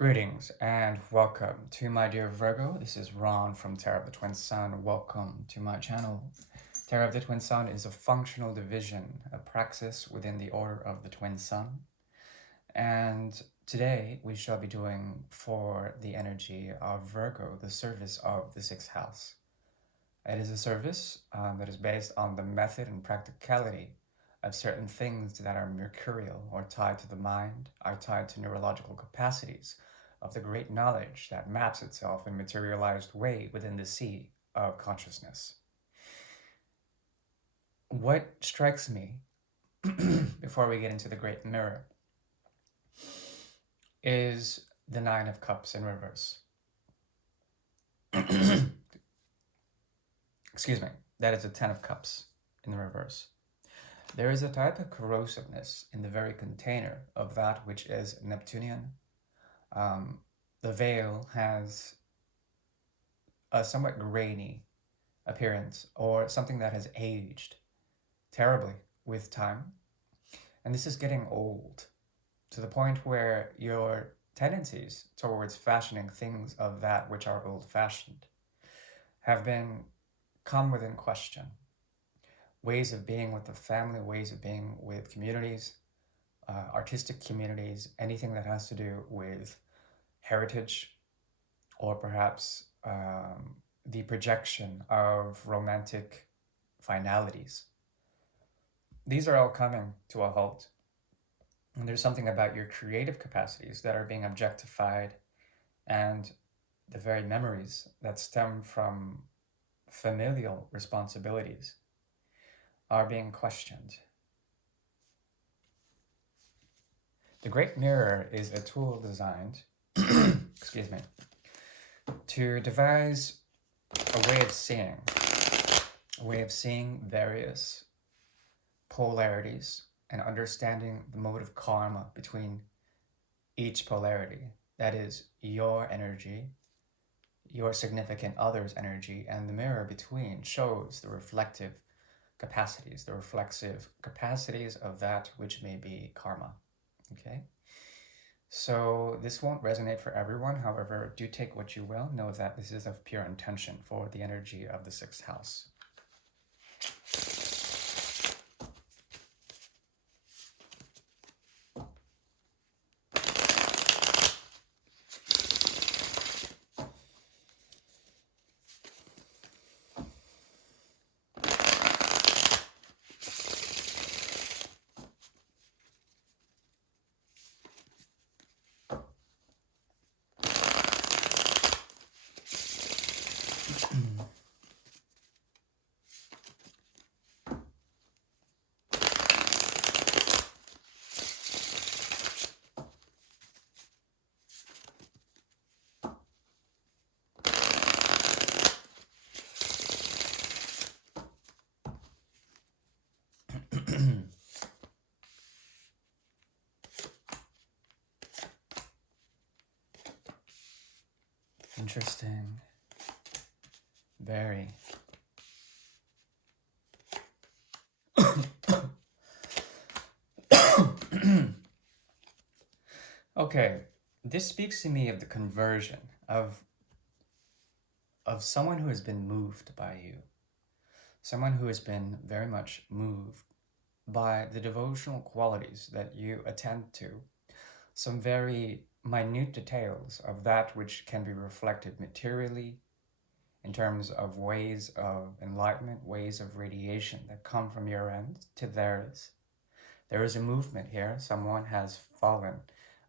Greetings and welcome to my dear Virgo. This is Ron from Tarot of the Twin Sun. Welcome to my channel. Tarot of the Twin Sun is a functional division, a praxis within the order of the Twin Sun. And today we shall be doing for the energy of Virgo, the service of the sixth house. It is a service that is based on the method and practicality of certain things that are mercurial or tied to the mind, are tied to neurological capacities of the great knowledge that maps itself in materialized way within the sea of consciousness. What strikes me before we get into the great mirror is the Nine of Cups in reverse. Excuse me, that is the Ten of Cups in the reverse. There is a type of corrosiveness in the very container of that which is Neptunian. The veil has a somewhat grainy appearance, or something that has aged terribly with time. And this is getting old to the point where your tendencies towards fashioning things of that which are old-fashioned have been come within question. Ways of being with the family, ways of being with communities, artistic communities, anything that has to do with heritage, or perhaps the projection of romantic finalities. These are all coming to a halt. And there's something about your creative capacities that are being objectified, and the very memories that stem from familial responsibilities are being questioned. The Great Mirror is a tool designed, excuse me, to devise a way of seeing various polarities and understanding the mode of karma between each polarity. That is, your energy, your significant other's energy, and the mirror between shows the reflective capacities, the reflexive capacities of that which may be karma. Okay? So this won't resonate for everyone. However, do take what you will. Know that this is of pure intention for the energy of the sixth house. Interesting. Very. Okay, this speaks to me of the conversion of someone who has been moved by you. Someone who has been very much moved by the devotional qualities that you attend to. Some very minute details of that which can be reflected materially in terms of ways of enlightenment, ways of radiation that come from your end to theirs. There is a movement here. Someone has fallen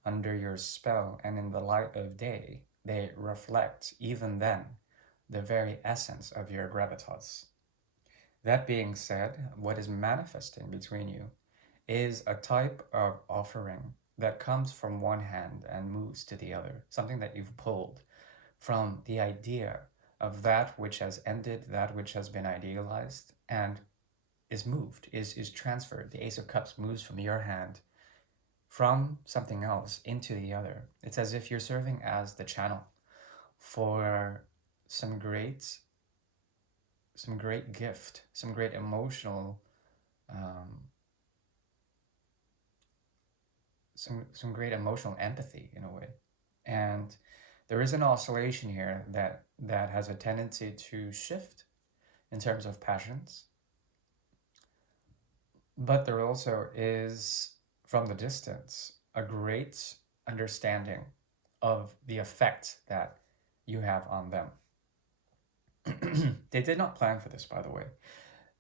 under your spell, and in the light of day, they reflect, even then, the very essence of your gravitas. That being said, what is manifesting between you is a type of offering that comes from one hand and moves to the other, something that you've pulled from the idea of that which has ended, that which has been idealized, and is moved, is transferred. The Ace of Cups moves from your hand from something else into the other. It's as if you're serving as the channel for some great gift, some great emotional, some great emotional empathy in a way. And there is an oscillation here that has a tendency to shift in terms of passions, but there also is, from the distance, a great understanding of the effect that you have on them. They did not plan for this, by the way.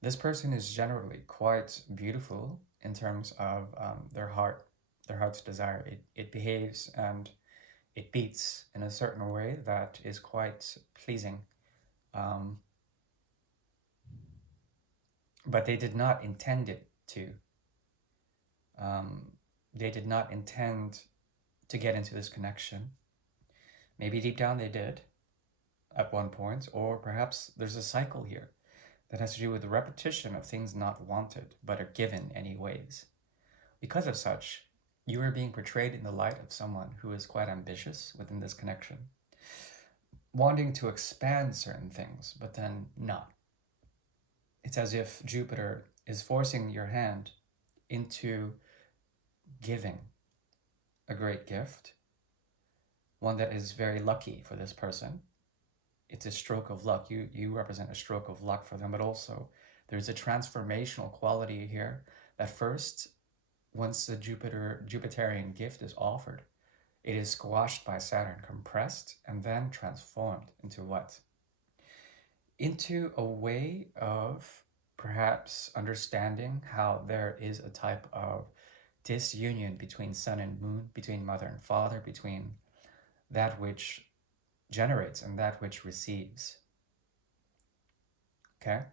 This person is generally quite beautiful in terms of their heart's desire. It behaves and it beats in a certain way that is quite pleasing. Um, but they did not intend it to. Um, they did not intend to get into this connection. Maybe deep down they did at one point, or perhaps there's a cycle here that has to do with the repetition of things not wanted but are given anyways. Because of such, you are being portrayed in the light of someone who is quite ambitious within this connection, wanting to expand certain things, but then not. It's as if Jupiter is forcing your hand into giving a great gift, one that is very lucky for this person. It's a stroke of luck. You represent a stroke of luck for them, but also there's a transformational quality here that first, once the Jupiterian gift is offered, it is squashed by Saturn, compressed, and then transformed into what? Into a way of perhaps understanding how there is a type of disunion between sun and moon, between mother and father, between that which generates and that which receives. Okay?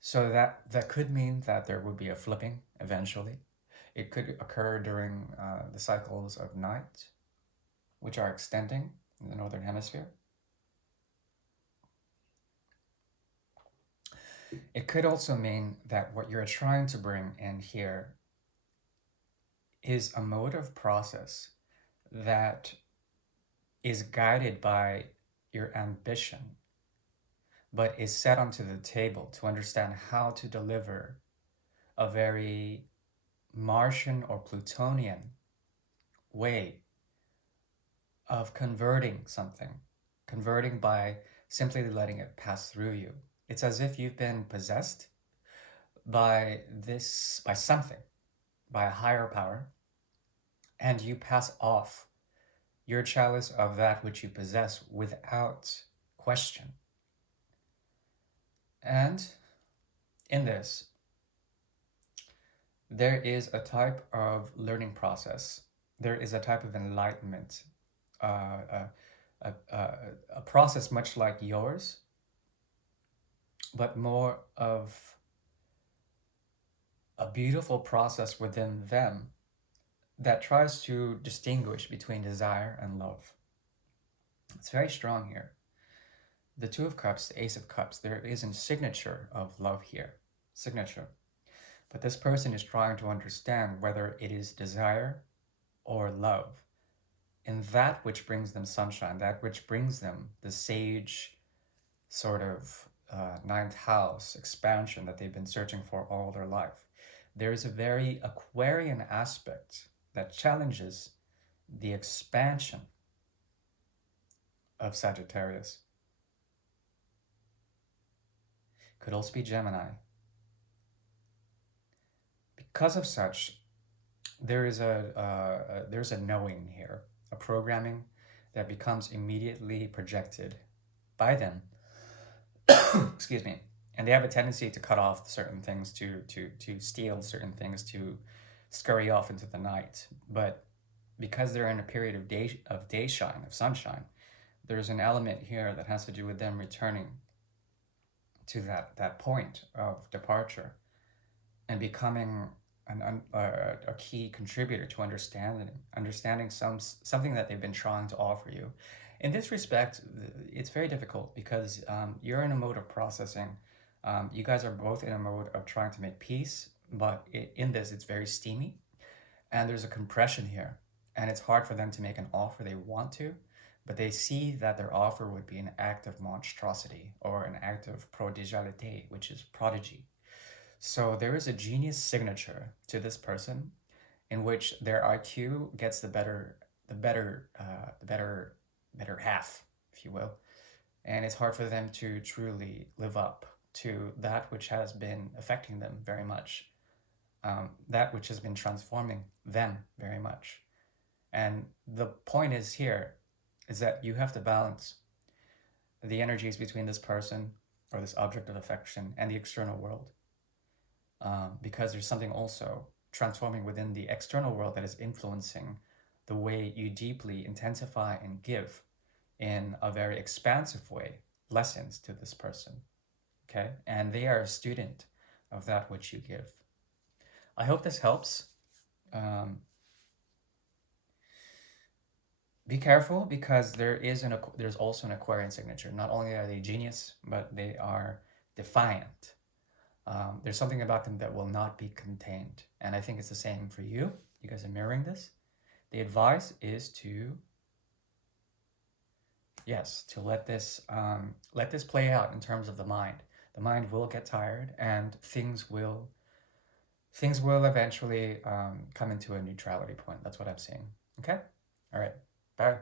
So that could mean that there would be a flipping eventually. It could occur during the cycles of night, which are extending in the northern hemisphere. It could also mean that what you're trying to bring in here is a mode of process that is guided by your ambition, but is set onto the table to understand how to deliver a very Martian or Plutonian way of converting something, converting by simply letting it pass through you. It's as if you've been possessed by something, by a higher power, and you pass off your chalice of that which you possess without question. And in this, there is a type of learning process. There is a type of enlightenment, uh, a process much like yours, but more of a beautiful process within them that tries to distinguish between desire and love. It's very strong here. The Two of Cups, the Ace of Cups, there is a signature of love here. Signature. But this person is trying to understand whether it is desire or love. And that which brings them sunshine, that which brings them the sage sort of ninth house expansion that they've been searching for all their life. There is a very Aquarian aspect that challenges the expansion of Sagittarius. Could also be Gemini. Because of such, there's a knowing here, a programming that becomes immediately projected by them. Excuse me. And they have a tendency to cut off certain things, to steal certain things, to scurry off into the night. But because they're in a period of dayshine, of sunshine, there's an element here that has to do with them returning to that point of departure and becoming a key contributor to understanding something that they've been trying to offer you. In this respect, it's very difficult because you're in a mode of processing. You guys are both in a mode of trying to make peace, but in this, it's very steamy, and there's a compression here, and it's hard for them to make an offer they want to, but they see that their offer would be an act of monstrosity or an act of prodigalite, which is prodigy. So there is a genius signature to this person in which their IQ gets the better better half, if you will, and it's hard for them to truly live up to that which has been affecting them very much, that which has been transforming them very much. And the point is here is that you have to balance the energies between this person or this object of affection and the external world, because there's something also transforming within the external world that is influencing the way you deeply intensify and give in a very expansive way lessons to this person. Okay, and they are a student of that which you give. I hope this helps. um, be careful, because there's also an Aquarian signature. Not only are they genius, but they are defiant. There's something about them that will not be contained, and I think it's the same for you. You guys are mirroring this. The advice is to, yes, to let this play out in terms of the mind. The mind will get tired, and things will eventually come into a neutrality point. That's what I'm saying. Okay. All right. Bye.